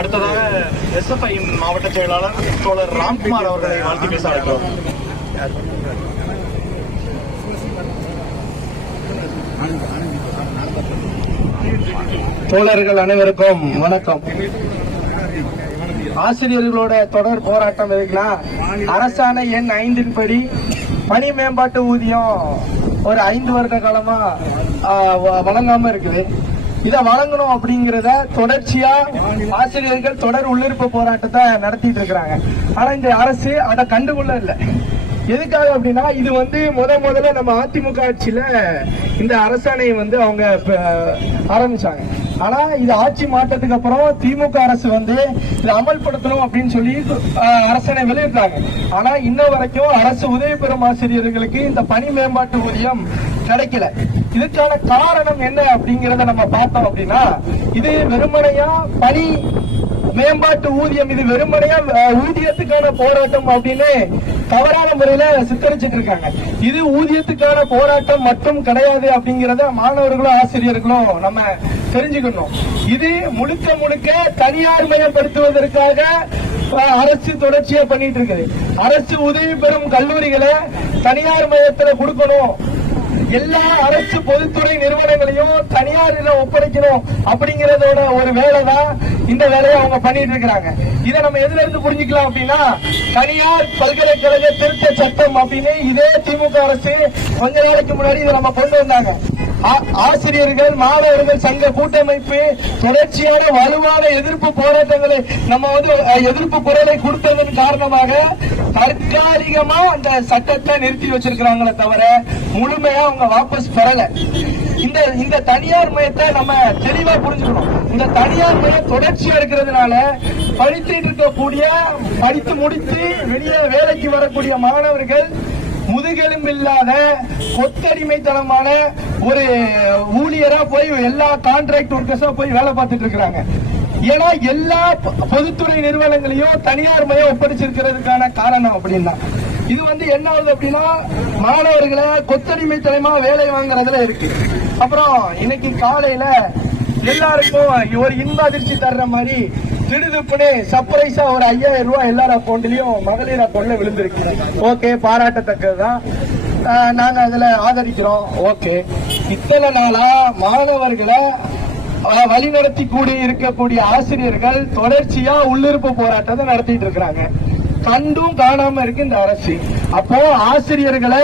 அடுத்ததாக எஸ்எஃப்ஐ மாவட்ட செயலாளர் தோழர் ராம்குமார் அவர்களை வாழ்த்து பேச அழைக்கிறோம். தோழர்கள் அனைவருக்கும் வணக்கம். ஆசிரியர்களோட தொடர் போராட்டம் எதுக்குன்னா அரசாணை எண் ஐந்தின் படி பணி மேம்பாட்டு ஊதியம் ஒரு ஐந்து வருட காலமா வழங்காம இருக்குது. இதை வழங்கணும் அப்படிங்கிறத தொடர்ச்சியா ஆசிரியர்கள் தொடர் உள்ளிருப்பு போராட்டத்தை நடத்திட்டு இருக்கிறாங்க. ஆனா இந்த அரசு அதை கண்டுகொள்ள இல்லை எதுக்காக அப்படின்னா இது வந்து முத முதல்ல நம்ம அதிமுக ஆட்சியில இந்த அரசாணையை வந்து அவங்க ஆரம்பிச்சாங்க. ஆனா இது ஆட்சி மாற்றத்துக்கு அப்புறம் திமுக அரசு வந்து இதை அமல்படுத்தணும் அப்படின்னு சொல்லி அரசனை அரசாணை வெளியிட்டாங்க. ஆனா இன்ன வரைக்கும் அரசு உதவி பெறும் ஆசிரியர்களுக்கு இந்த பணி மேம்பாட்டு ஊதியம் கிடைக்கல. இதுக்கான காரணம் என்ன அப்படிங்கறத நம்ம பார்த்தோம் அப்படின்னா இது வெறுமனையா பணி மேம்பாட்டு ஊதியம் இது வெறுமனையா ஊதியத்துக்கான போராட்டம் அப்படின்னு தவறான முறையில சித்தரிச்சுட்டு இருக்காங்க. இது ஊதியத்துக்கான போராட்டம் மட்டும் கிடையாது அப்படிங்கறத மாணவர்களும் ஆசிரியர்களும் நம்ம தெரிஞ்சுக்கணும். இது முழுக்க முழுக்க தனியார் மயப்படுத்துவதற்காக அரசு தொடர்ச்சியா பண்ணிட்டு இருக்குது. அரசு உதவி பெறும் கல்லூரிகளை தனியார் மயத்துல கொடுக்கணும். எல்லா அரசு பொதுத்துறை நிறுவனங்களையும் தனியாரில் ஒப்படைக்கணும் அப்படிங்கறதோட ஒரு வேலை தான் இந்த வேலையை அவங்க பண்ணிட்டு இருக்கிறாங்க. இதை நம்ம எதுல இருந்து புரிஞ்சுக்கலாம் அப்படின்னா தனியார் பல்கலைக்கழக திருத்த சட்டம் அப்படின்னு இதே திமுக அரசு கொஞ்ச நாளைக்கு முன்னாடி இதை நம்ம கொண்டு வந்தாங்க. ஆசிரியர்கள் மாணவர்கள் சங்க கூட்டமைப்பு தொடர்ச்சியான வலுவான எதிர்ப்பு போராட்டங்களை நம்ம வந்து எதிர்ப்பு குரலை கொடுத்ததன் காரணமாக தற்காலிகமா அந்த சட்டத்தை நிறுத்தி வச்சிருக்கிறாங்களே தவிர முழுமையா அவங்க வாபஸ் பெறல. இந்த இந்த தனியார் மையத்தை நம்ம தெளிவா புரிஞ்சுக்கணும். இந்த தனியார் மையம் தொடர்ச்சியா இருக்கிறதுனால படித்துட்டு இருக்கக்கூடிய படித்து முடித்து வெளியே வேலைக்கு வரக்கூடிய மாணவர்கள் முதுகெலும்பில்லாத கொத்தடிமைத்தனமான ஒரு ஊழியரா போய் எல்லா கான்ட்ராக்ட் ஒர்க்கர்ஸா போய் வேலை பார்த்துட்டு இருக்கிறாங்க. ஏன்னா எல்லா பொ- பொதுத்துறை நிறுவனங்களையும் தனியார் மையம் ஒப்படைச்சிருக்கிறதுக்கான காரணம் அப்படின்னா. இது வந்து என்ன ஆகுது அப்படின்னா மாணவர்களை கொத்தடிமைத்தனமா வேலை வாங்குறதுல இருக்கு. அப்புறம் இன்னைக்கு காலையில எல்லாருக்கும் ஒரு இன்ப அதிர்ச்சி தர்ற மாதிரி திடுதுப்புனே சர்ப்ரைஸா ஒரு ஐயாயிரம் ரூபாய் எல்லார் அக்கௌண்ட்லயும் மகளிர் அக்கௌண்ட்ல விழுந்திருக்கு ஓகே பாராட்டத்தக்கதுதான் நாங்க அதுல ஆதரிக்கிறோம். ஓகே இத்தனை நாளா மாணவர்களை வழிநடத்தி கூடி இருக்கக்கூடிய ஆசிரியர்கள் தொடர்ச்சியா உள்ளிருப்பு போராட்டத்தை நடத்திட்டு இருக்கிறாங்க. கண்டும் காணாம இருக்கு இந்த அரசு. அப்போ ஆசிரியர்களை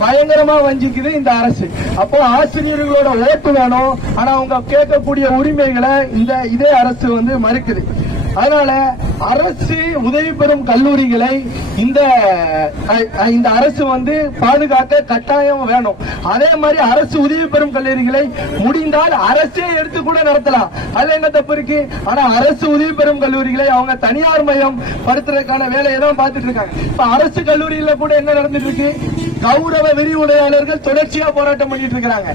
பயங்கரமா வஞ்சிக்குது இந்த அரசு. அப்போ ஆசிரியர்களோட ஓட்டு வேணும். ஆனா அவங்க கேட்கக்கூடிய உரிமைகளை இந்த இதே அரசு வந்து மறுக்குது. அதனால அரசு உதவி பெறும் கல்லூரிகளை இந்த இந்த அரசு வந்து பாதுகாக்க கட்டாயம் வேணும். அதே மாதிரி அரசு உதவி பெறும் கல்லூரிகளை முடிந்தால் அரசே எடுத்து கூட நடத்தலாம். அதுல என்ன தப்பு இருக்கு? ஆனா அரசு உதவி பெறும் கல்லூரிகளை அவங்க தனியார் மயம் படுத்துறதுக்கான வேலையை தான் பார்த்துட்டு இருக்காங்க. இப்ப அரசு கல்லூரியில கூட என்ன நடந்துட்டு இருக்கு? கௌரவ விரிவுரையாளர்கள் தொடர்ச்சியா போராட்டம் பண்ணிட்டு இருக்கிறாங்க.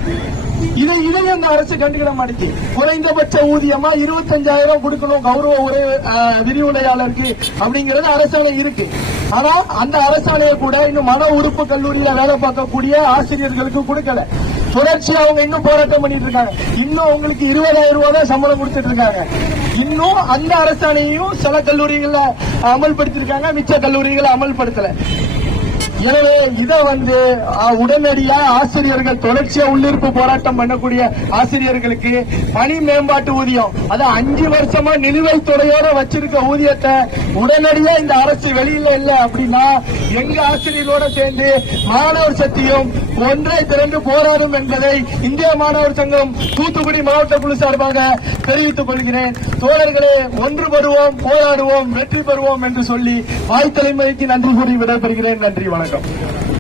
இதை இதை அந்த அரசு கண்டுகிட மாட்டேங்குது. குறைந்தபட்ச ஊதியமா இருபத்தஞ்சாயிரம் கொடுக்கணும் கௌரவ உரை விரிவு விரிவுரையாளருக்கு அப்படிங்கறது அரசாணை இருக்கு. ஆனா அந்த அரசாணையை கூட இன்னும் மன உறுப்பு கல்லூரியில வேலை பார்க்கக்கூடிய ஆசிரியர்களுக்கு கொடுக்கல. தொடர்ச்சியா அவங்க இன்னும் போராட்டம் பண்ணிட்டு இருக்காங்க. இன்னும் அவங்களுக்கு இருபதாயிரம் ரூபாய் தான் சம்பளம் கொடுத்துட்டு இருக்காங்க. இன்னும் அந்த அரசாணையையும் சில கல்லூரிகள்ல அமல்படுத்திருக்காங்க மிச்ச கல்லூரிகளை அமல்படுத்தல. எனவே இதை வந்து உடனடியாக உடனடியா ஆசிரியர்கள் தொடர்ச்சியா உள்ளிருப்பு போராட்டம் பண்ணக்கூடிய ஆசிரியர்களுக்கு பணி மேம்பாட்டு ஊதியம் அது அஞ்சு வருஷமா நிலுவைத் துறையோட வச்சிருக்க ஊதியத்தை உடனடியா இந்த அரசு வெளியில இல்ல அப்படின்னா எங்க ஆசிரியர்களோட சேர்ந்து மாணவர் சக்தியும் ஒன்றை திரண்டு போராடும் என்பதை இந்திய மாணவர் சங்கம் தூத்துக்குடி மாவட்ட குழு சார்பாக தெரிவித்துக் கொள்கிறேன். தோழர்களே ஒன்றுபடுவோம் போராடுவோம் வெற்றி பெறுவோம் என்று சொல்லி வாய்த்தலைமைக்கு நன்றி கூறி விடைபெறுகிறேன். நன்றி வணக்கம். ないか。